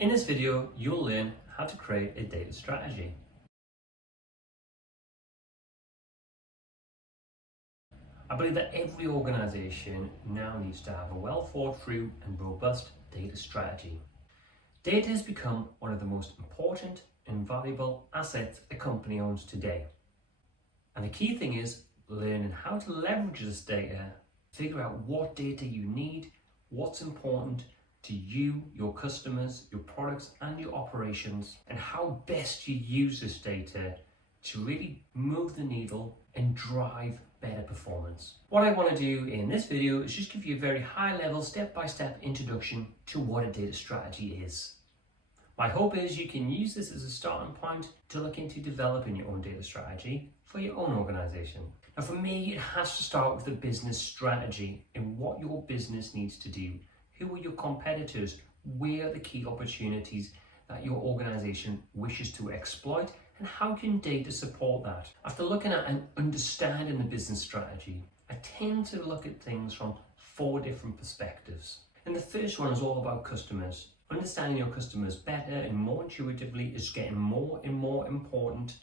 In this video, you'll learn how to create a data strategy. I believe that every organization now needs to have a well thought through and robust data strategy. Data has become one of the most important and valuable assets a company owns today. And the key thing is learning how to leverage this data, figure out what data you need, what's important to you, your customers, your products and your operations, and how best you use this data to really move the needle and drive better performance. What I want to do in this video is just give you a very high level, step-by-step introduction to what a data strategy is. My hope is you can use this as a starting point to look into developing your own data strategy for your own organization. Now for me, it has to start with a business strategy and what your business needs to do. Who are your competitors? Where are the key opportunities that your organization wishes to exploit? And how can data support that? After looking at and understanding the business strategy, I tend to look at things from 4 different perspectives. And the first one is all about customers. Understanding your customers better and more intuitively is getting more and more important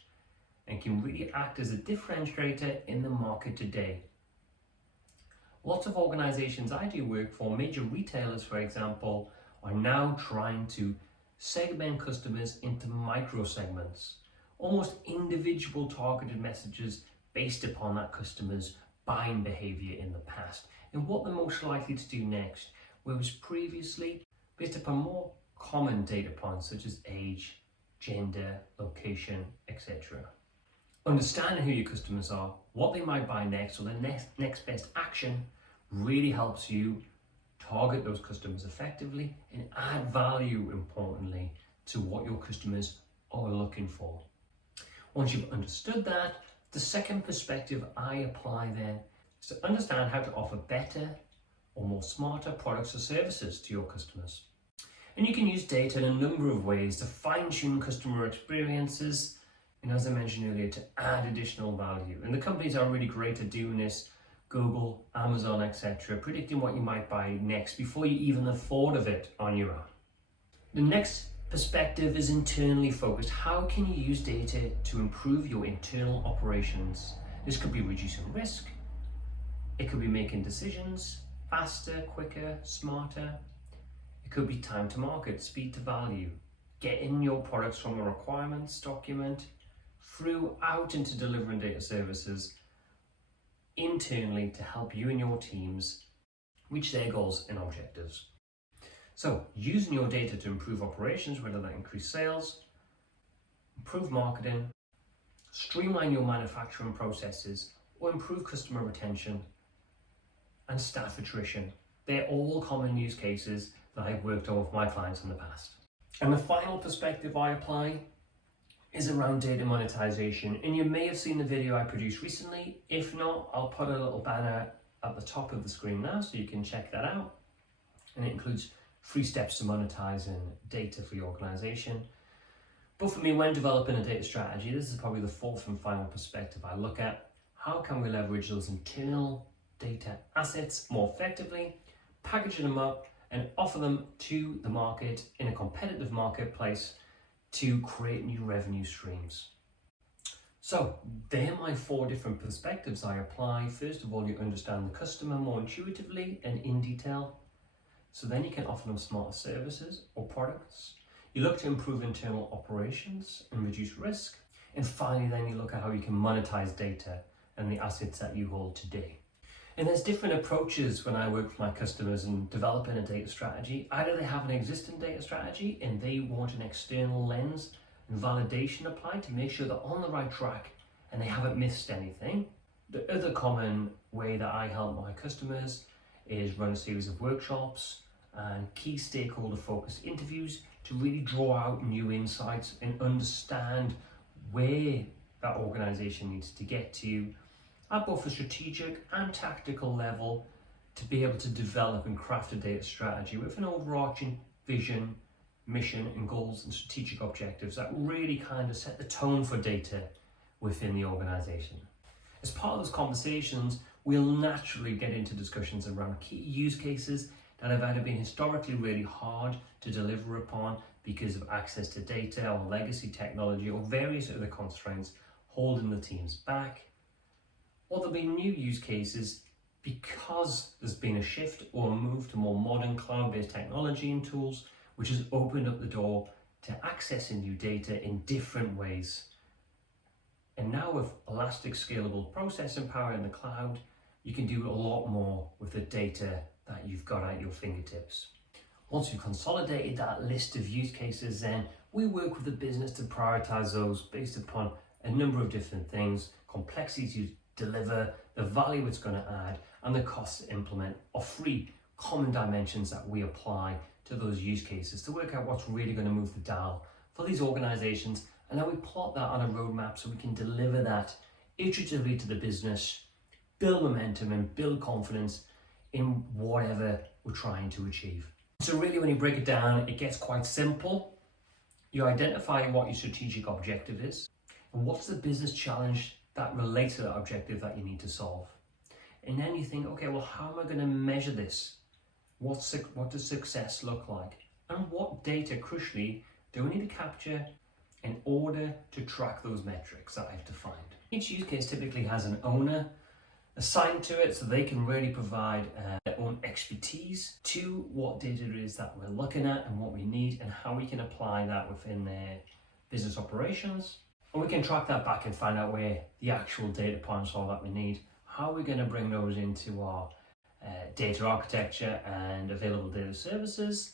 and can really act as a differentiator in the market today. Lots of organizations I do work for, major retailers for example, are now trying to segment customers into micro segments, almost individual targeted messages based upon that customer's buying behavior in the past and what they're most likely to do next, whereas previously based upon more common data points such as age, gender, location, etc. Understanding who your customers are, what they might buy next, or the next best action really helps you target those customers effectively and add value, importantly, to what your customers are looking for. Once you've understood that, the second perspective I apply then is to understand how to offer better or more smarter products or services to your customers. And you can use data in a number of ways to fine-tune customer experiences and, as I mentioned earlier, to add additional value. And the companies are really great at doing this: Google, Amazon, etc., predicting what you might buy next before you even have thought of it on your own. The next perspective is internally focused. How can you use data to improve your internal operations? This could be reducing risk. It could be making decisions faster, quicker, smarter. It could be time to market, speed to value, getting your products from a requirements document through out into delivering data services internally to help you and your teams reach their goals and objectives. So using your data to improve operations, whether that increase sales, improve marketing, streamline your manufacturing processes, or improve customer retention and staff attrition. They're all common use cases that I've worked on with my clients in the past. And the final perspective I apply is around data monetization. And you may have seen the video I produced recently. If not, I'll put a little banner at the top of the screen now so you can check that out. And it includes 3 steps to monetizing data for your organization. But for me, when developing a data strategy, this is probably the 4th and final perspective I look at. How can we leverage those internal data assets more effectively, packaging them up and offer them to the market in a competitive marketplace to create new revenue streams. So they're my 4 different perspectives I apply. First of all, you understand the customer more intuitively and in detail. So then you can offer them smarter services or products. You look to improve internal operations and reduce risk. And finally, then you look at how you can monetize data and the assets that you hold today. And there's different approaches when I work with my customers in developing a data strategy. Either they have an existing data strategy and they want an external lens and validation applied to make sure they're on the right track and they haven't missed anything. The other common way that I help my customers is run a series of workshops and key stakeholder focused interviews to really draw out new insights and understand where that organization needs to get to at both a strategic and tactical level to be able to develop and craft a data strategy with an overarching vision, mission and goals and strategic objectives that really kind of set the tone for data within the organization. As part of those conversations, we'll naturally get into discussions around key use cases that have either been historically really hard to deliver upon because of access to data or legacy technology or various other constraints holding the teams back. Or there'll be new use cases because there's been a shift or a move to more modern cloud-based technology and tools, which has opened up the door to accessing new data in different ways. And now with elastic scalable processing power in the cloud, you can do a lot more with the data that you've got at your fingertips. Once you've consolidated that list of use cases, then we work with the business to prioritize those based upon a number of different things: complexity to deliver, the value it's going to add, and the cost to implement, are three common dimensions that we apply to those use cases to work out what's really going to move the dial for these organizations. And then we plot that on a roadmap so we can deliver that iteratively to the business, build momentum and build confidence in whatever we're trying to achieve. So really, when you break it down, it gets quite simple. You identify what your strategic objective is and what's the business challenge that relates to that objective that you need to solve. And then you think, okay, well, how am I going to measure this? What does success look like? And what data, crucially, do we need to capture in order to track those metrics that I've defined? Each use case typically has an owner assigned to it, so they can really provide their own expertise to what data it is that we're looking at and what we need and how we can apply that within their business operations. And we can track that back and find out where the actual data points are that we need. How are we going to bring those into our data architecture and available data services?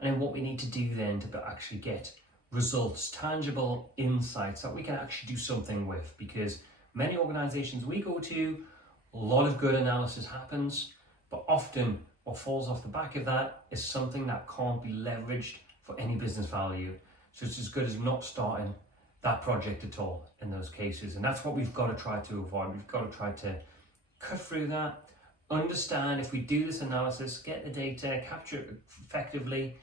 And then what we need to do then to actually get results, tangible insights that we can actually do something with. Because many organizations we go to, a lot of good analysis happens, but often what falls off the back of that is something that can't be leveraged for any business value. So it's as good as not starting that project at all in those cases. And that's what we've got to try to avoid. We've got to try to cut through that, understand if we do this analysis, get the data, capture it effectively,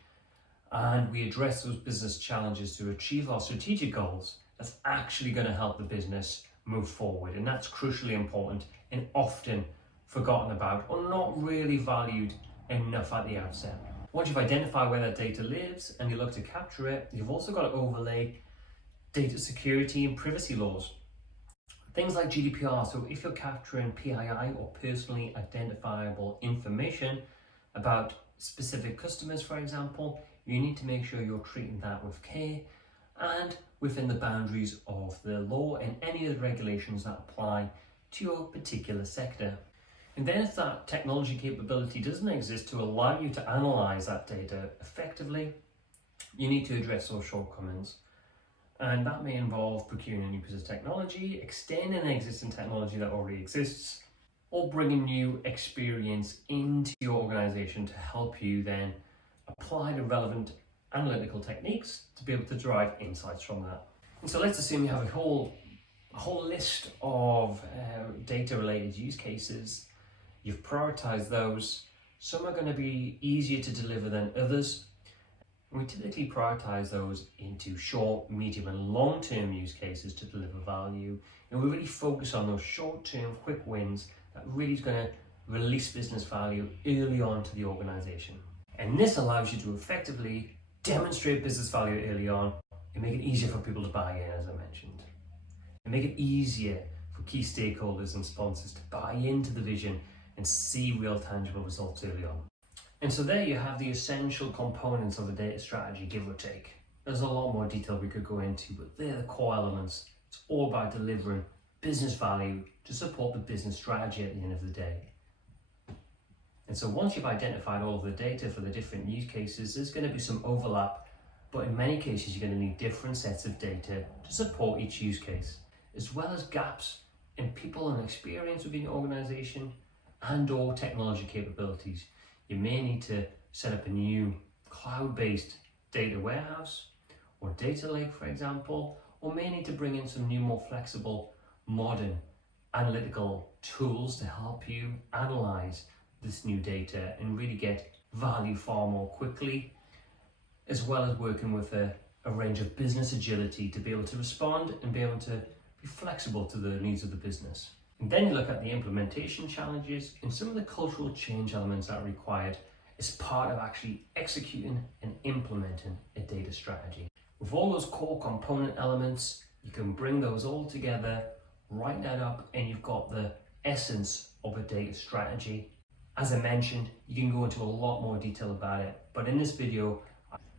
and we address those business challenges to achieve our strategic goals, that's actually going to help the business move forward. And that's crucially important and often forgotten about or not really valued enough at the outset. Once you've identified where that data lives and you look to capture it, you've also got to overlay data security and privacy laws. Things like GDPR. So if you're capturing PII or personally identifiable information about specific customers, for example, you need to make sure you're treating that with care and within the boundaries of the law and any of the regulations that apply to your particular sector. And then if that technology capability doesn't exist to allow you to analyze that data effectively, you need to address those shortcomings. And that may involve procuring a new piece of technology, extending an existing technology that already exists, or bringing new experience into your organization to help you then apply the relevant analytical techniques to be able to derive insights from that. And so let's assume you have a whole list of data related use cases. You've prioritized those. Some are going to be easier to deliver than others. And we typically prioritize those into short, medium and long-term use cases to deliver value. And we really focus on those short-term quick wins that really is going to release business value early on to the organization. And this allows you to effectively demonstrate business value early on and make it easier for people to buy in, as I mentioned. And make it easier for key stakeholders and sponsors to buy into the vision and see real tangible results early on. And so there you have the essential components of a data strategy, give or take. There's a lot more detail we could go into, but they're the core elements. It's all about delivering business value to support the business strategy at the end of the day. And so once you've identified all of the data for the different use cases, there's going to be some overlap, but in many cases you're going to need different sets of data to support each use case, as well as gaps in people and experience within your organization and or technology capabilities. You may need to set up a new cloud-based data warehouse or data lake, for example, or may need to bring in some new, more flexible, modern analytical tools to help you analyze this new data and really get value far more quickly, as well as working with a range of business agility to be able to respond and be able to be flexible to the needs of the business. And then you look at the implementation challenges and some of the cultural change elements that are required is part of actually executing and implementing a data strategy. With all those core component elements, you can bring those all together, write that up, and you've got the essence of a data strategy. As I mentioned, you can go into a lot more detail about it, but in this video,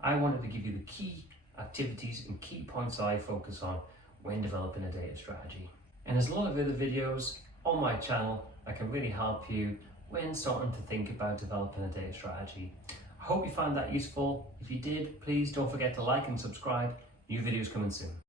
I wanted to give you the key activities and key points I focus on when developing a data strategy. And there's a lot of other videos on my channel that can really help you when starting to think about developing a data strategy. I hope you found that useful. If you did, please don't forget to like and subscribe. New videos coming soon.